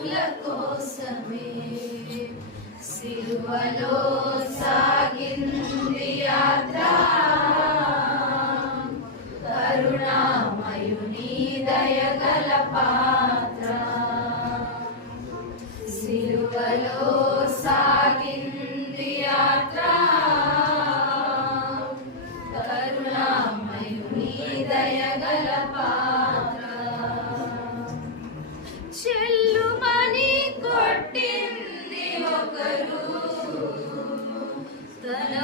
మనుల కోసమే సిలువలో సాగింది యాత్ర కరుణామయుని దయగల పాత్ర సిలువలో సాగింది యాత్ర కరుణామయుని దయగల పాత్ర చెల్లుమని కొట్టింది ఒకరు తన